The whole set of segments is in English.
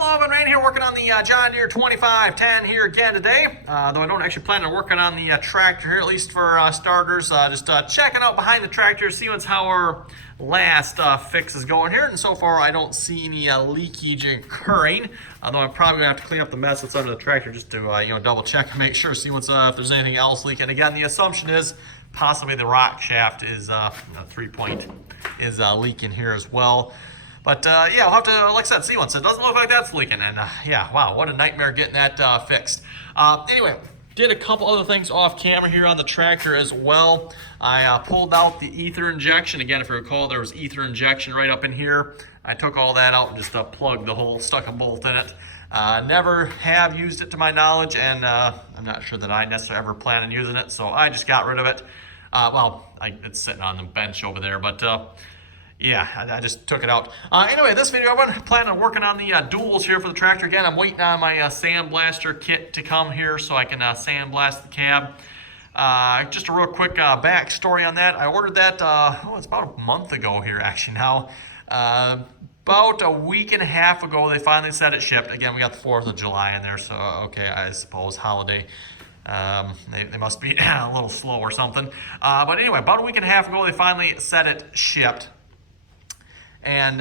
Hello, Rain here working on the John Deere 2510 here again today. Though I don't actually plan on working on the tractor here, at least for starters. Just checking out behind the tractor, seeing how our last fix is going here. And so far, I don't see any leakage occurring. Although I'm probably going to have to clean up the mess that's under the tractor just to double check and make sure, see if there's anything else leaking. Again, the assumption is possibly the rock shaft is 3-point is leaking here as well. But yeah, we'll have to, like I said, see once. It doesn't look like that's leaking. And yeah, wow, what a nightmare getting that fixed. Anyway, did a couple other things off camera here on the tractor as well. I pulled out the ether injection. Again, if you recall, there was ether injection right up in here. I took all that out and just plugged the hole, stuck a bolt in it. Never have used it to my knowledge, and I'm not sure that I necessarily ever plan on using it, so I just got rid of it. It's sitting on the bench over there, but yeah, I just took it out. Anyway, this video, I'm planning on working on the duals here for the tractor. Again, I'm waiting on my sandblaster kit to come here so I can sandblast the cab. Just a real quick backstory on that. I ordered that, it's about a month ago here actually now. About a week and a half ago, they finally said it shipped. Again, we got the 4th of July in there, so okay, I suppose holiday. They must be a little slow or something. But anyway, about a week and a half ago, they finally said it shipped. And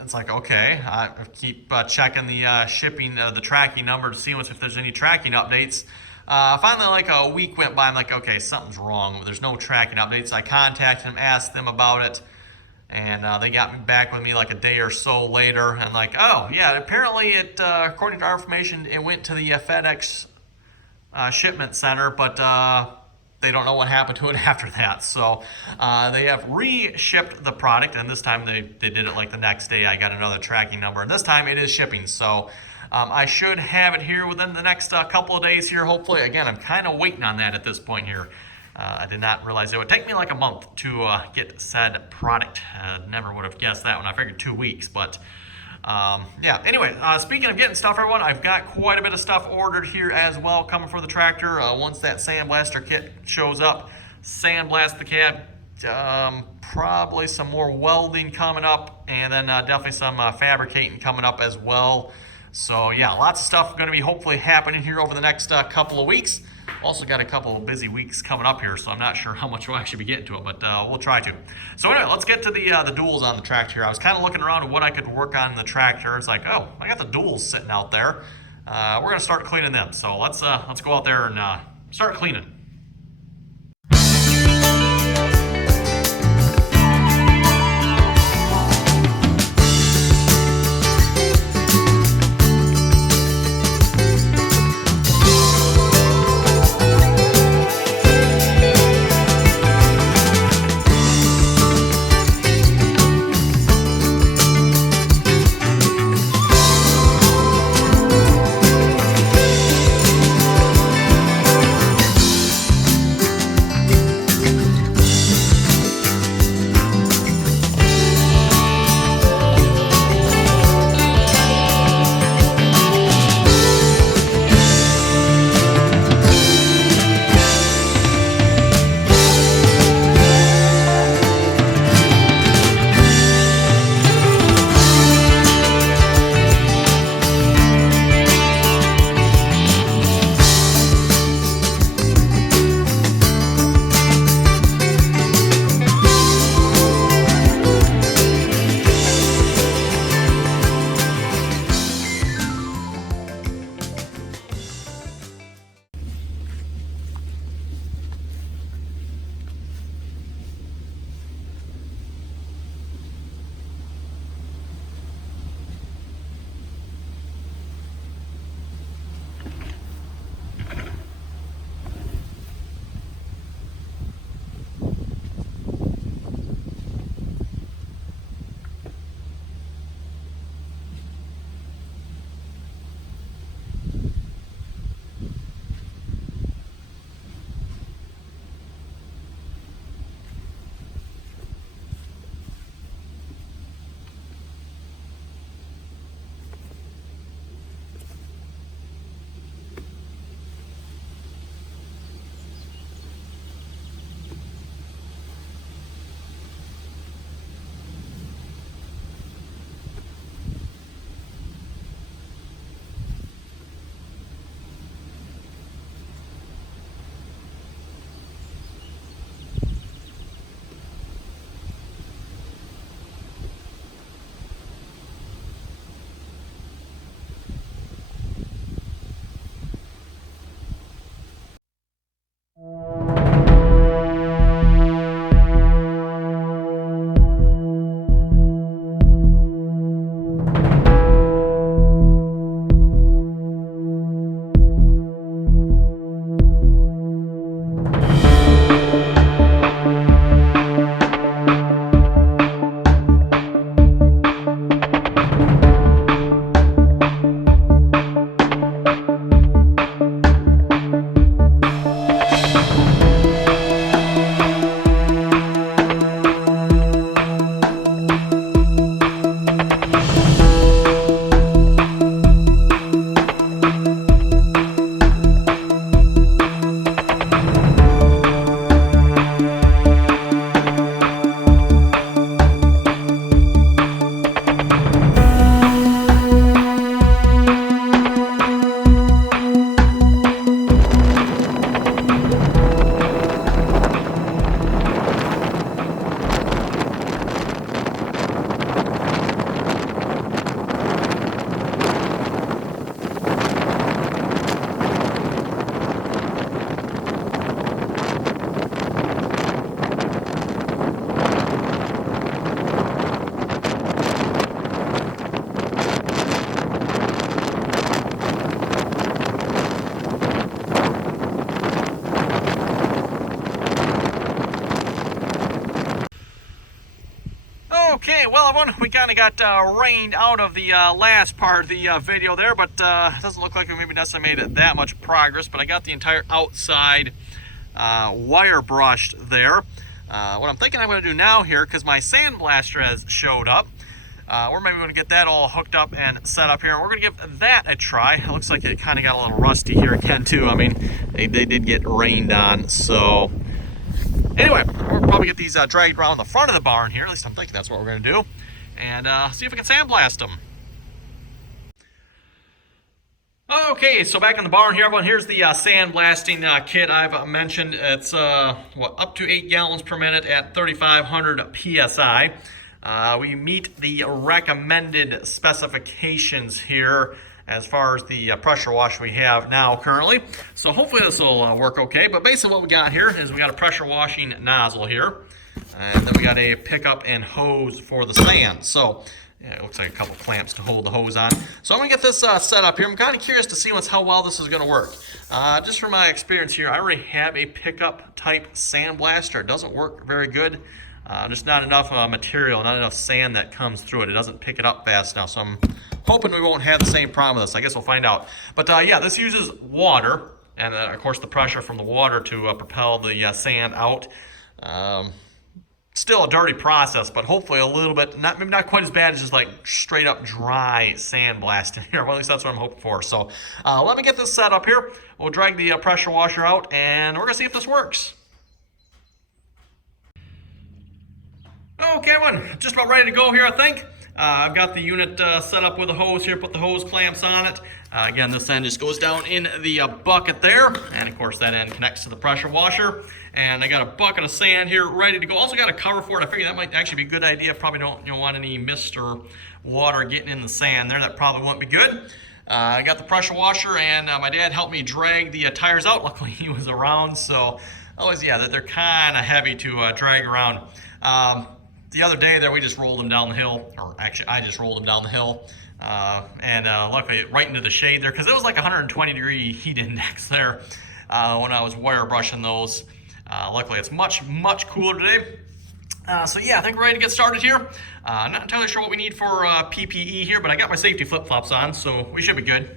it's like, okay, I keep checking the shipping, the tracking number to see if there's any tracking updates. Finally, like a week went by, I'm like, okay, something's wrong. There's no tracking updates. I contacted them, asked them about it, and they got me back with me like a day or so later. And like, oh, yeah, apparently it, according to our information, it went to the FedEx shipment center, but they don't know what happened to it after that. So they have re-shipped the product, and this time they did it like the next day. I got another tracking number, and this time it is shipping. So I should have it here within the next couple of days here, hopefully. Again, I'm kind of waiting on that at this point here. I did not realize it would take me like a month to get said product. Never would have guessed that when I figured 2 weeks, but yeah, anyway, speaking of getting stuff, everyone, I've got quite a bit of stuff ordered here as well coming for the tractor. Once that sandblaster kit shows up, sandblast the cab, probably some more welding coming up, and then definitely some fabricating coming up as well. So yeah, lots of stuff going to be hopefully happening here over the next couple of weeks. Also got a couple of busy weeks coming up here, so I'm not sure how much we'll actually be getting to it, but we'll try to. So anyway, let's get to the duals on the tractor here. I was kind of looking around at what I could work on in the tractor. It's like, oh, I got the duals sitting out there. We're going to start cleaning them. So let's go out there and start cleaning. we kind of got rained out of the last part of the video there, but it doesn't look like we maybe necessarily made that much progress. But I got the entire outside wire brushed there. What I'm thinking I'm going to do now here, because my sandblaster has showed up, we're maybe going to get that all hooked up and set up here. We're going to give that a try. It looks like it kind of got a little rusty here again too. I mean, they did get rained on, so anyway, we'll probably get these dragged around the front of the barn here. At least I'm thinking that's what we're going to do, and see if we can sandblast them. Okay, so back in the barn here, everyone. Here's the sandblasting kit I've mentioned. It's up to 8 gallons per minute at 3,500 psi. We meet the recommended specifications here as far as the pressure washer we have now currently. So hopefully this will work okay. But basically what we got here is we got a pressure washing nozzle here, and then we got a pickup and hose for the sand. So yeah, it looks like a couple clamps to hold the hose on. So I'm gonna get this set up here. I'm kind of curious to see how well this is gonna work. Just from my experience here, I already have a pickup type sandblaster. It doesn't work very good. Just not enough material, not enough sand that comes through it. It doesn't pick it up fast enough. So I'm hoping we won't have the same problem with this. I guess we'll find out. But yeah, this uses water, and of course the pressure from the water to propel the sand out. Still a dirty process, but hopefully a little bit, maybe not quite as bad as just like straight up dry sandblasting here. Well, at least that's what I'm hoping for. So let me get this set up here. We'll drag the pressure washer out, and we're gonna see if this works. Okay, everyone, just about ready to go here, I think. I've got the unit set up with a hose here, put the hose clamps on it. Again, this end just goes down in the bucket there, and of course that end connects to the pressure washer. And I got a bucket of sand here ready to go. Also got a cover for it. I figured that might actually be a good idea. Probably don't want any mist or water getting in the sand there. That probably won't be good. I got the pressure washer, and my dad helped me drag the tires out. Luckily he was around, so always, yeah, they're kind of heavy to drag around. The other day there, we just rolled them down the hill, or actually I just rolled them down the hill, and luckily right into the shade there, because it was like 120-degree heat index there when I was wire brushing those. Luckily it's much cooler today. So yeah, I think we're ready to get started here. Not entirely sure what we need for PPE here, but I got my safety flip-flops on, so we should be good.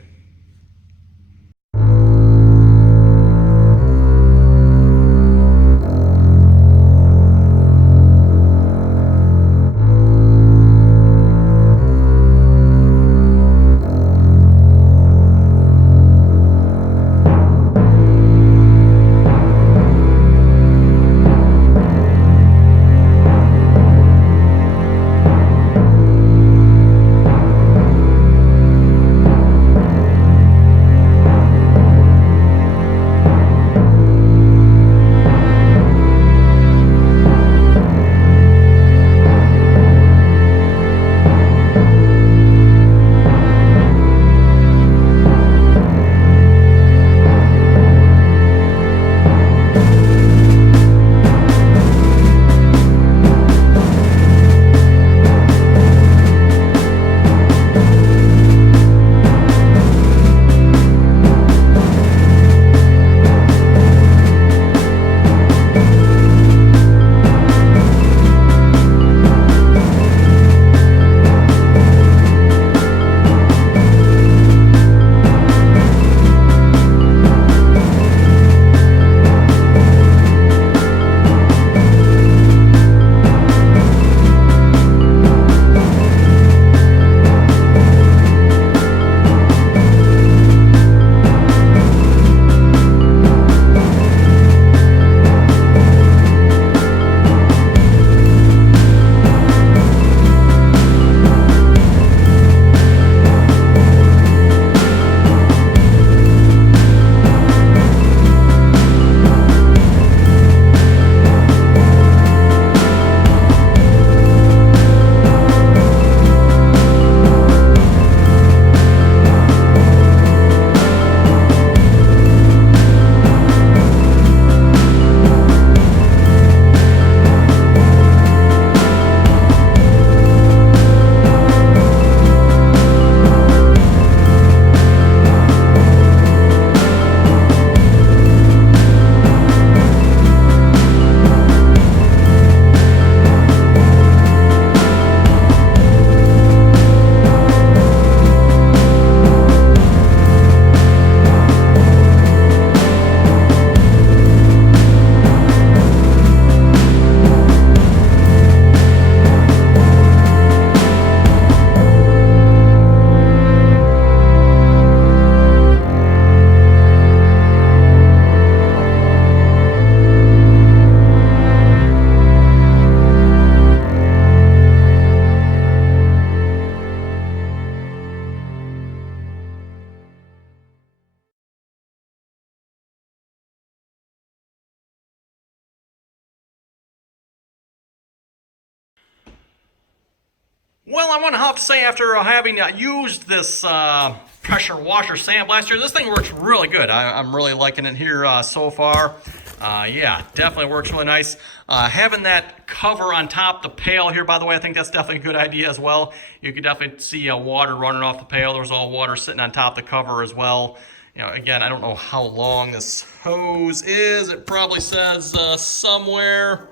Well, I want to have to say, after having used this pressure washer sandblaster, this thing works really good. I'm really liking it here so far. Yeah, definitely works really nice. Having that cover on top the pail here, by the way, I think that's definitely a good idea as well. You could definitely see water running off the pail. There's all water sitting on top of the cover as well. You know, again, I don't know how long this hose is. It probably says somewhere.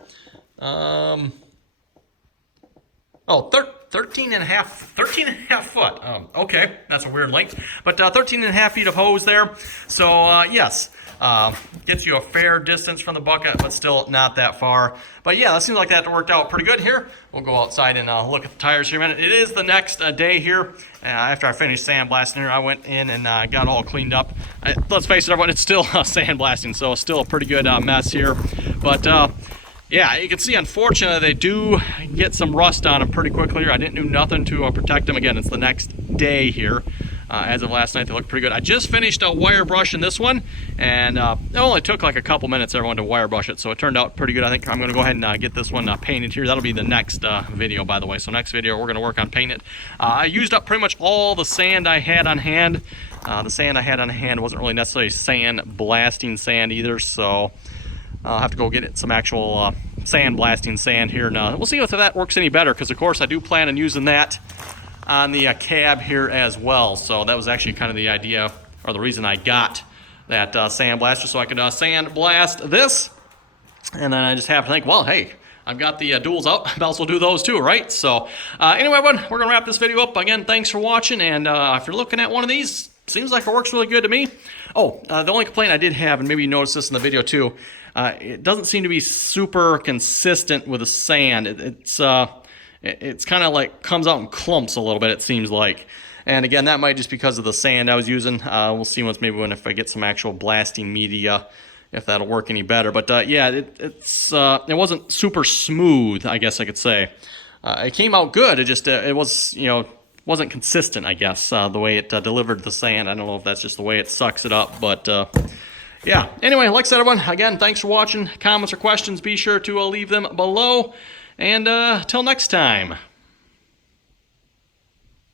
13 and a half foot. Okay, that's a weird length. But 13 and a half feet of hose there. So, yes, gets you a fair distance from the bucket, but still not that far. But yeah, that seems like that worked out pretty good here. We'll go outside and look at the tires here in a minute. It is the next day here. After I finished sandblasting here, I went in and got all cleaned up. Let's face it, everyone, it's still sandblasting, so it's still a pretty good mess here. But yeah, you can see, unfortunately, they do get some rust on them pretty quickly here. I didn't do nothing to protect them. Again, it's the next day here. As of last night, they look pretty good. I just finished wire brushing this one, and it only took like a couple minutes, everyone, to wire brush it, so it turned out pretty good. I think I'm going to go ahead and get this one painted here. That'll be the next video, by the way. So next video, we're going to work on painting it. I used up pretty much all the sand I had on hand. The sand I had on hand wasn't really necessarily sand blasting sand either, so I'll have to go get some actual sandblasting sand here. Now we'll see if that works any better, because of course I do plan on using that on the cab here as well. So that was actually kind of the idea, or the reason I got that sandblaster, so I could sandblast this. And then I just have to think, well, hey, I've got the duals out, I might as well do those too, right? So anyway, everyone, we're gonna wrap this video up. Again, thanks for watching, and if you're looking at one of these, seems like it works really good to me. Oh, the only complaint I did have, and maybe you noticed this in the video too, it doesn't seem to be super consistent with the sand. It's kind of like comes out in clumps a little bit, it seems like. And again, that might just because of the sand I was using. We'll see if I get some actual blasting media, if that'll work any better. But yeah, it wasn't super smooth, I guess I could say. It came out good. It was, wasn't consistent, I guess, the way it delivered the sand. I don't know if that's just the way it sucks it up, but yeah. Anyway, like I said, everyone, again, thanks for watching. Comments or questions, be sure to leave them below. And till next time.